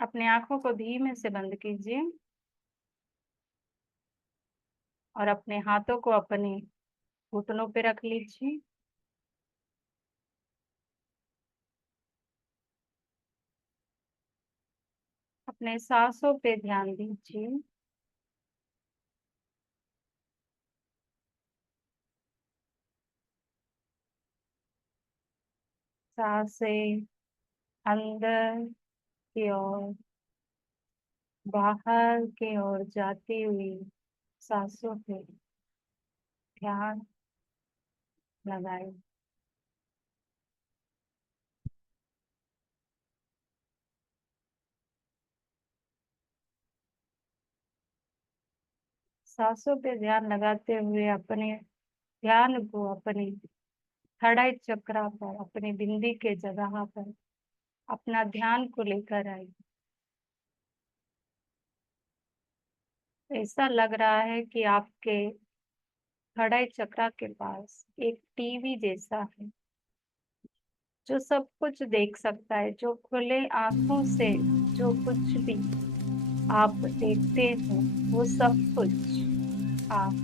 अपनी आंखों को धीमे से बंद कीजिए और अपने हाथों को अपने घुटनों पे रख लीजिए। अपने सांसों पे ध्यान दीजिए। सांसें अंदर की ओर, बाहर की ओर जाती हुई सांसों पे ध्यान लगाएं। सांसों पे ध्यान लगाते हुए अपने ध्यान को अपने थर्ड चक्रा पर, अपने बिंदी के जगह पर अपना ध्यान को लेकर आए। ऐसा लग रहा है कि आपके थर्ड चक्रा के पास एक टीवी जैसा है, जो सब कुछ देख सकता है, जो खुले आंखों से जो कुछ भी आप देखते हो वो सब कुछ आप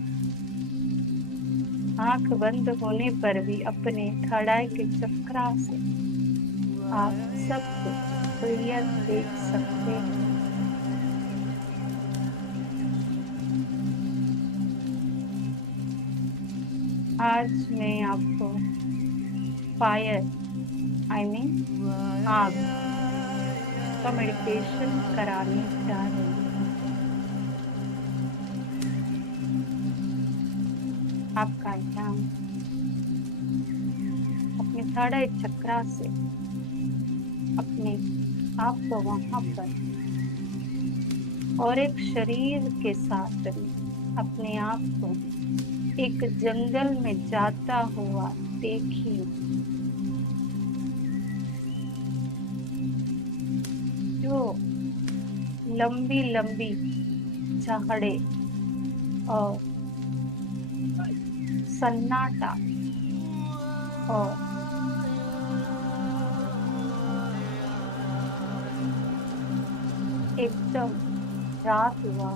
आंख बंद होने पर भी अपने थर्ड आई के चक्रा से आप सब कुछ क्लियर देख सकते हैं। आज मैं आपको फायर आग का मेडिटेशन कराने जा रही हूँ। आपका ध्यान अपने थर्ड आई चक्रा से अपने आप को वहां पर और एक शरीर के साथ में अपने आप को एक जंगल में जाता हुआ देखिए, जो लंबी लंबी झाड़े और सन्नाटा और एकदम रात हुआ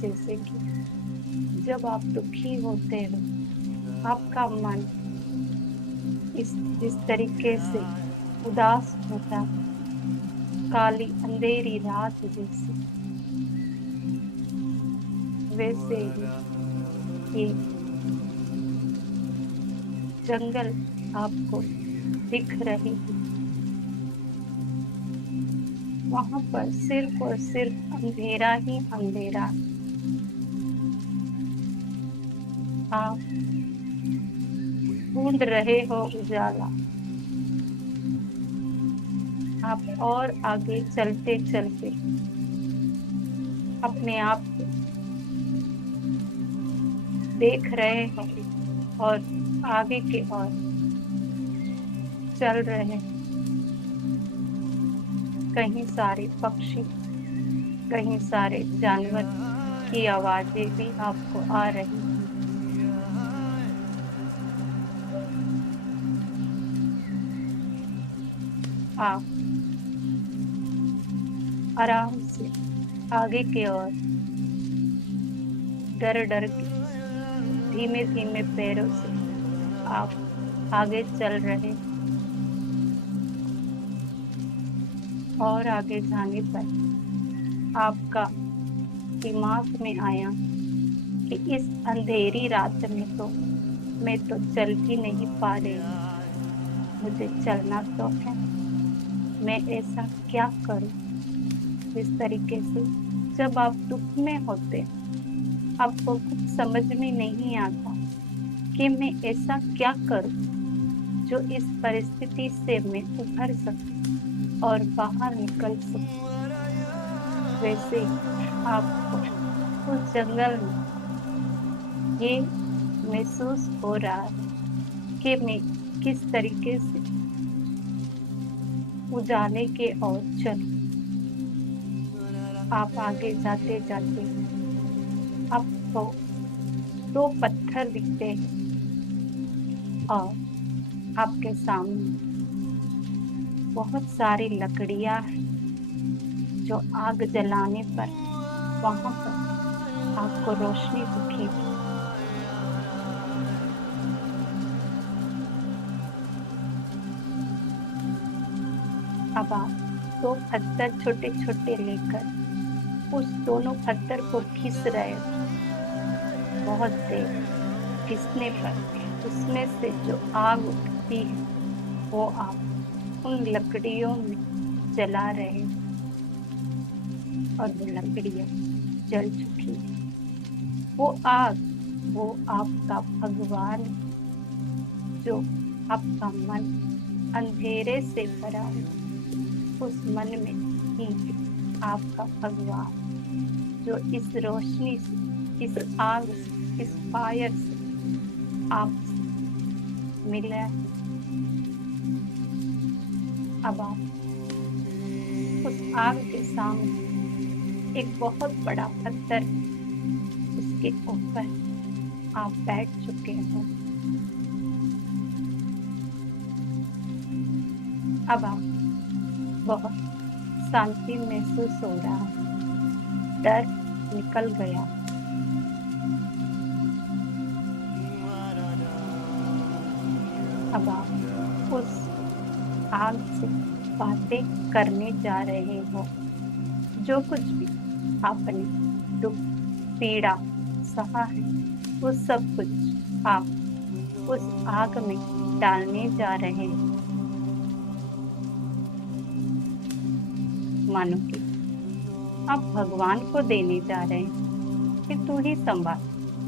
जैसे कि जब आप दुखी होते हो, आपका मन जिस तरीके से उदास होता, काली अंधेरी रात जैसी, वैसे ही ये जंगल आपको दिख रही है। वहां पर सिर्फ और सिर्फ अंधेरा ही अंधेरा। आप ढूंढ रहे हो उजाला। आप और आगे चलते चलते अपने आप को देख रहे हो और आगे की ओर चल रहे हैं। कहीं सारे पक्षी, कहीं सारे जानवर की आवाजें भी आपको आ रही हैं। आप आराम से आगे की ओर डर डर के धीमे धीमे पैरों से आप आगे चल रहे, और आगे जाने पर आपका दिमाग में आया कि इस अंधेरी रात में तो मैं तो चल ही नहीं पा रही, मुझे चलना तो है। मैं ऐसा क्या करूं? इस तरीके से जब आप दुख में होते, आपको कुछ समझ में नहीं आता कि मैं ऐसा क्या करूं जो इस परिस्थिति से मैं उभर सकूं और बाहर निकल सकूं। वैसे आपको उस जंगल में ये महसूस हो रहा है कि मैं किस तरीके से उजाले के ओर चलूं। आप आगे जाते जाते आपको दो पत्थर दिखते हैं और आपके सामने बहुत सारी लकड़ियां हैं जो आग जलाने पर वहां पर आपको रोशनी दिखेगी। अब आप दो पत्थर छोटे छोटे लेकर उस दोनों पत्थर को घिस रहे हो। बहुत देर घिसने पर उसमें से जो आग उठती है वो आप उन लकड़ियों में जला रहे हो और वो लकड़ियां जल चुकी है। वो आग, वो आपका भगवान जो आपका मन अंधेरे से भरा है, उस मन में ही आपका भगवान जो इस रोशनी से, इस आग से, इस फायर से आपसे मिला है। अब आप उस आग के सामने एक बहुत बड़ा पत्थर, उसके ऊपर आप बैठ चुके हो। अब आप बहुत शांति महसूस हो रहा है, डर निकल गया। अब आप उस आग से बातें करने जा रहे हो। जो कुछ भी आपने दुख, पीड़ा सहा है, वो सब कुछ आप उस आग में डालने जा रहे हैं। मानो कि आप भगवान को देने जा रहे हैं कि तू ही संभाल,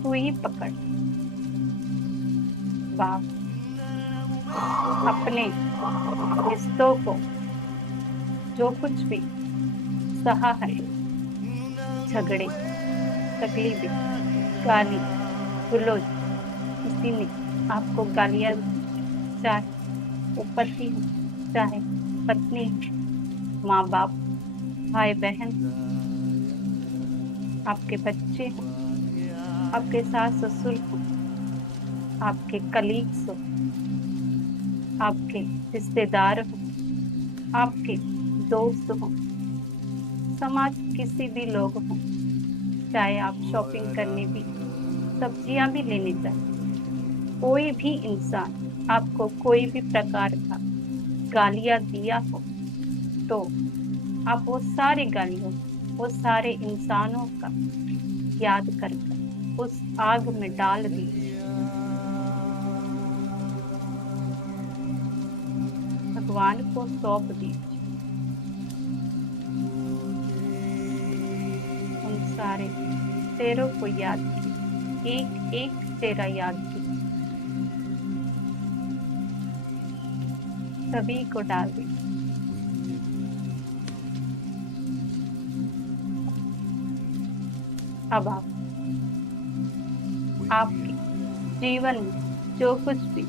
तू ही पकड़। बाप अपने रिश्तों को, जो कुछ भी सहा है, झगड़े, तकलीफें, गाली गलौज, किसी ने आपको गालियां, चाहे वो पति हो, चाहे पत्नी, माँ बाप, भाई बहन, आपके बच्चे, आपके सास ससुर हो, आपके कलीग्स हो, आपके रिश्तेदार हो, आपके दोस्त हो, समाज किसी भी लोग हो, चाहे आप शॉपिंग करने भी, सब्जियां भी लेने जाए, कोई भी इंसान आपको कोई भी प्रकार का गालियां दिया हो तो आप वो सारी गालियों, वो सारे इंसानों का याद कर उस आग में डाल दीजिए। भगवान को सौंप दीजिए। उन सारे तेरों को याद कीजिए, एक एक तेरा याद कीजिए, सभी को डाल दीजिए। अब आपके जीवन में जो कुछ भी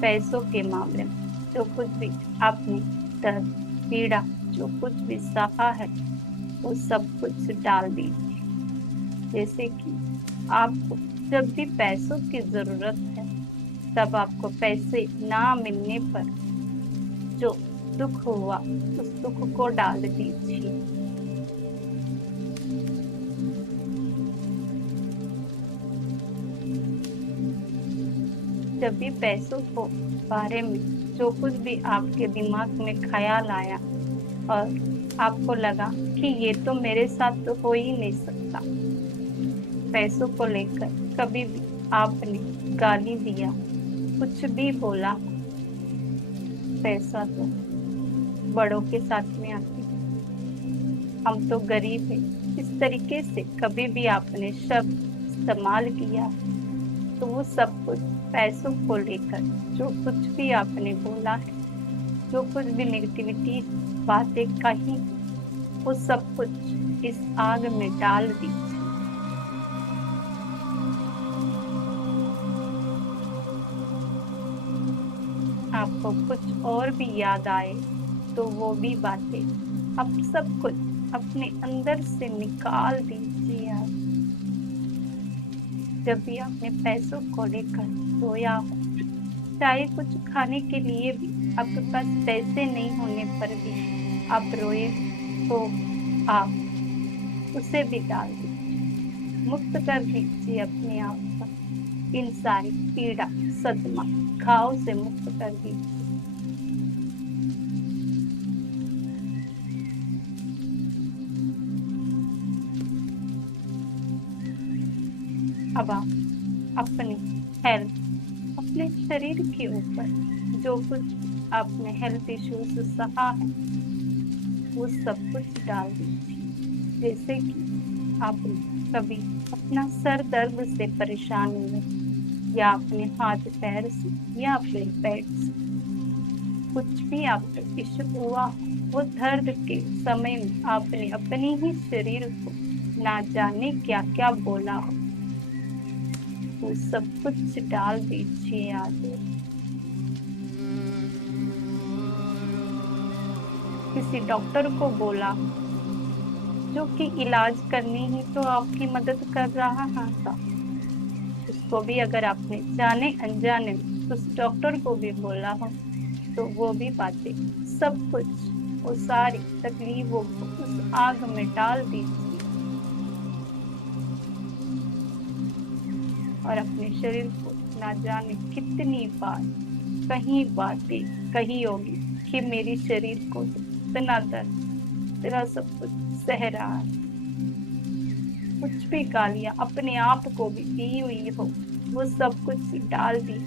पैसों के मामले में जो कुछ भी आपने दर्द, पीड़ा, जो कुछ भी सहा है, वो सब कुछ डाल दीजिए। जैसे कि आपको जब भी पैसों की जरूरत है, तब आपको पैसे ना मिलने पर जो दुख हुआ, उस दुख को डाल दीजिए। जब भी पैसों को बारे में जो कुछ भी आपके दिमाग में ख्याल आया और आपको लगा कि ये तो मेरे साथ तो हो ही नहीं सकता, पैसों को लेकर कभी भी आपने गाली दिया, कुछ भी बोला, पैसा तो बड़ों के साथ में आती, हम तो गरीब हैं, इस तरीके से कभी भी आपने शब्द इस्तेमाल किया तो वो सब कुछ पैसों को लेकर जो कुछ भी आपने बोला है, जो कुछ भी नेगेटिविटी बातें कही, वो सब कुछ इस आग में डाल दीजिए। आपको कुछ और भी याद आए तो वो भी बातें अब सब कुछ अपने अंदर से निकाल दीजिए। आप जब भी आपने पैसों को लेकर रोया हो, चाहे कुछ खाने के लिए भी आपके पास पैसे नहीं होने पर भी आप रोए तो आप उसे भी डाल दीजिए, मुक्त कर दीजिए अपने आप को। इन सारी पीड़ा, सदमा, घाव से मुक्त कर दीजिए। अब आप अपनी हेल्थ, अपने शरीर के ऊपर जो कुछ आपने हेल्थ इश्यूज सहा है वो सब कुछ डाल दीजिए। जैसे कि आपने कभी अपना सर दर्द से परेशान हुए, या अपने हाथ पैर से, या अपने पेट से, कुछ भी आपको इश्यू हुआ, वो दर्द के समय में आपने अपने ही शरीर को ना जाने क्या क्या बोला, वो सब कुछ डाल दीजिए आगे। किसी डॉक्टर को बोला जो कि इलाज करनी ही तो आपकी मदद कर रहा था, उसको भी अगर आपने जाने अनजाने में उस डॉक्टर को भी बोला हो तो वो भी बातें, सब कुछ, वो सारी तकलीफों को उस आग में डाल दीजिए और अपने शरीर को ना जाने कितनी बार कहीं बातें कही होगी कि मेरी शरीर को इतना दर्द, इतना सब कुछ सह रहा है। कुछ भी गालियां अपने आप को भी दी हुई हो, वो सब कुछ डाल दी।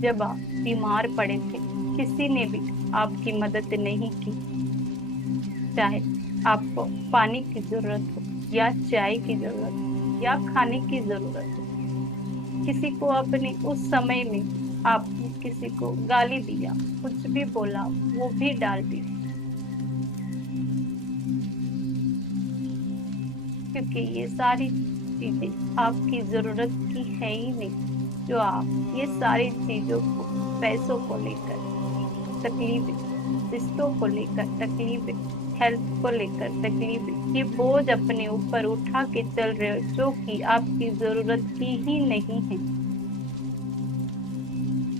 जब आप बीमार पड़े थे, किसी ने भी आपकी मदद नहीं की, चाहे आपको पानी की जरूरत हो, या चाय की जरूरत हो, या खाने की जरूरत हो, किसी को आपने उस समय में आपने किसी को गाली दिया, कुछ भी बोला, वो भी डाल दी। क्योंकि ये सारी चीजें आपकी जरूरत की है ही नहीं। जो आप ये सारी चीजों को, पैसों को लेकर तकलीफ, रिश्तों को लेकर तकलीफ, हेल्थ को लेकर तकलीफ, ये बोझ अपने ऊपर उठा के चल रहे हो जो कि आपकी जरूरत की ही नहीं है।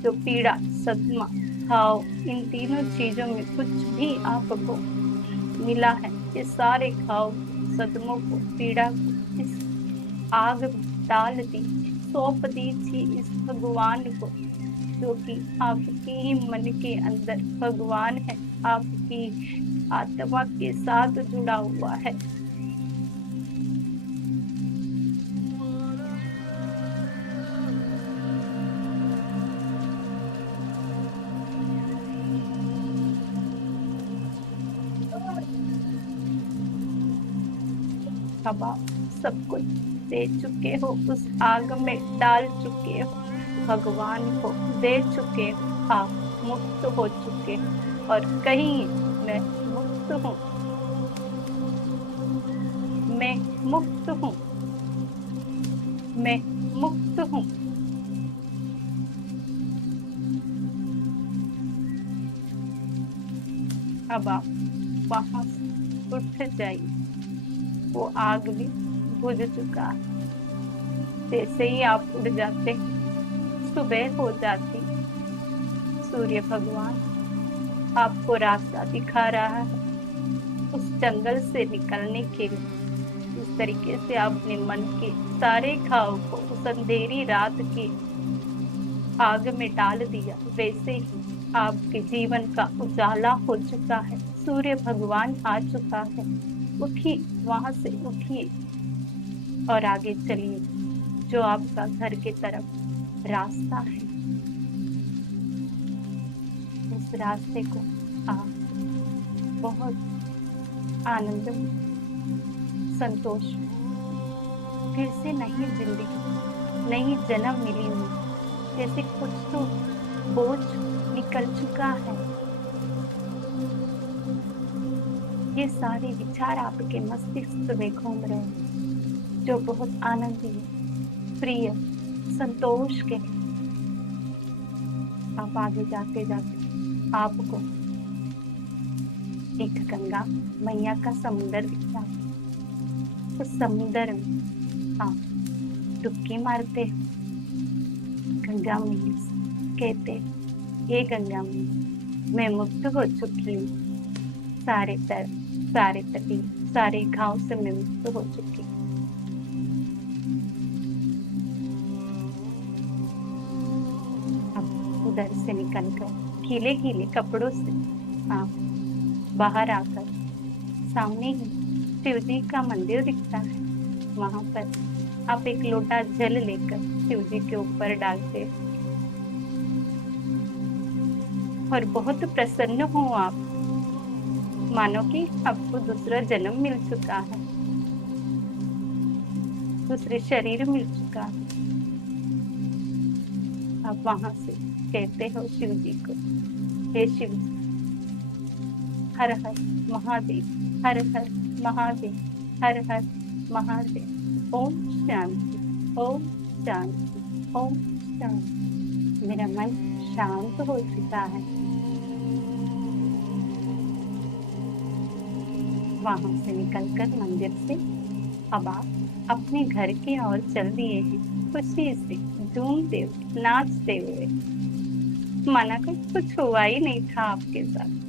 जो पीड़ा, सदमा, घाव, इन तीनों चीजों में कुछ भी आपको मिला है, ये सारे घाव, सदमों को, पीड़ा को इस आग में डाल दीजिए, सौंप दीजिए इस भगवान को, जो कि आपके ही मन के अंदर भगवान है, आपकी आत्मा के साथ जुड़ा हुआ है। अब आप सब कुछ दे चुके हो, उस आग में डाल चुके हो, भगवान को दे चुके हो, आप मुक्त हो चुके हो और कहीं मैं मुक्त हूँ, मैं मुक्त हूँ, मैं मुक्त हूँ। अब आप वहां से उठ जाइए, वो आग भी बुझ चुका है। जैसे ही आप उड़ जाते, सुबह हो जाती, सूर्य भगवान आपको रास्ता दिखा रहा है उस जंगल से निकलने के लिए। इस तरीके से आपने मन के सारे घाव को उस अंधेरी रात की आग में डाल दिया, वैसे ही आपके जीवन का उजाला हो चुका है, सूर्य भगवान आ चुका है। उठिए, वहां से उठिए और आगे चलिए, जो आपका घर के तरफ रास्ता है, उस रास्ते को आप बहुत आनंद, संतोष, फिर से नई जिंदगी, नई जन्म मिली हुई, जैसे कुछ तो बोझ निकल चुका है। ये सारे विचार आपके मस्तिष्क में घूम रहे हैं, जो बहुत आनंदी, प्रिय, संतोष के। आप आगे जाते जाते आपको एक गंगा मैया का समुंदर दिखता है। उस समुंदर में आप डुबकी मारते हैं, गंगा मुनि से कहते, हे गंगा मुनि, मैं मुक्त हो चुकी हूँ। सारे दर्द, सारे तकलीफ, सारे घाव से मैं मुक्त हो चुकी हूँ। अब उधर से निकलकर गीले गीले कपड़ों से हाँ बाहर आकर सामने ही शिव जी का मंदिर दिखता है। वहां पर आप एक लोटा जल लेकर शिव जी के ऊपर डालते और बहुत प्रसन्न हो आप, मानो कि आपको दूसरा जन्म मिल चुका है, दूसरे शरीर मिल चुका है। आप वहां से कहते हो शिव जी को, हे शिव जी, हर हर महादेव, हर हर महादेव, हर हर महादेव। ओम शांति, ओम शांति, ओम शांति। मेरा मन शांत हो चुका है। वहां से निकलकर मंदिर से अब आप अपने घर की ओर चल दिए हैं, खुशी से झूमते हुए, नाचते हुए, माना कि कुछ हुआ ही नहीं था आपके साथ।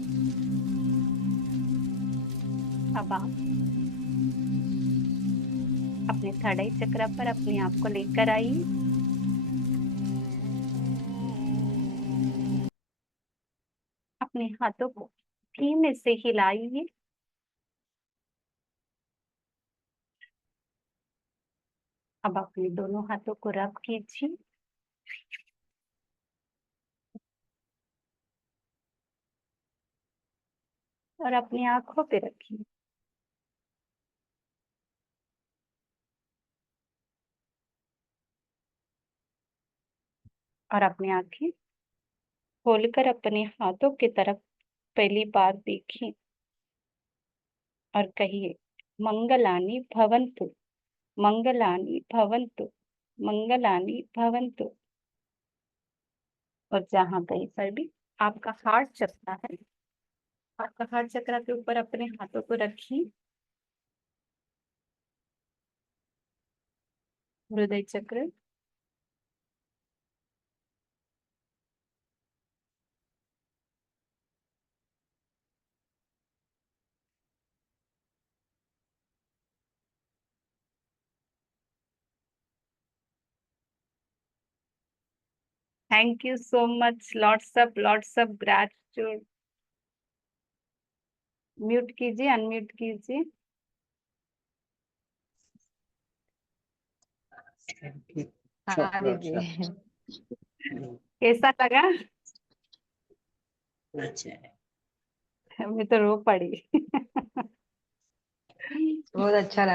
अब आप अपने थर्ड आई चक्र पर अपने आप को लेकर आइए। अपने हाथों को धीमे से हिलाइए। अब अपने दोनों हाथों को रब कीजिए। और अपनी आंखों पे रखिए। और अपनी आंखें खोलकर अपने हाथों की तरफ पहली बार देखिए और कहिए, मंगलानि भवन्तु, मंगलानि भवन्तु, मंगलानि भवन्तु। और जहां कहीं पर भी आपका हार्ट चलता है, आपका हार्ट चक्र के ऊपर अपने हाथों को रखिए। हृदय चक्र, thank you so much, lots of gratitude. Mute कीजिए, अनम्यूट कीजिए। हाँ दीदी। कैसा लगा? अच्छा, मैं तो रो पड़ी। बहुत अच्छा लगा।